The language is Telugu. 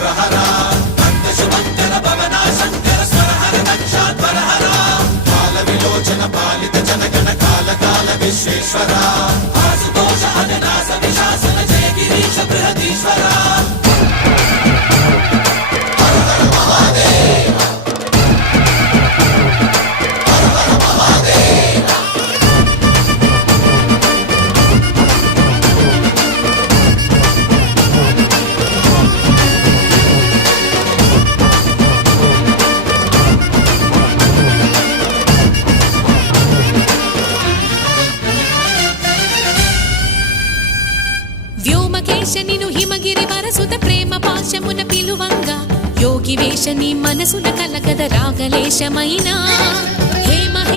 సురహర శుభంకర భవనా శంకర స్వరహర దక్షాధ్వరహర కాల విలోచన పాలిత జనగణ కాల కాల విశ్వేశ్వర ఆశుతోష అజనాస విశాసన జయ గిరీశ బృహదీశ్వర హర హర మహాదేవ హర హర మహాదేవ వ్యోమకేశనిను హిమగిరి వరసుత ప్రేమ పాశమున పిలువంగా యోగి వేషని మనసున కలకద రాగలేశమైనా హేమ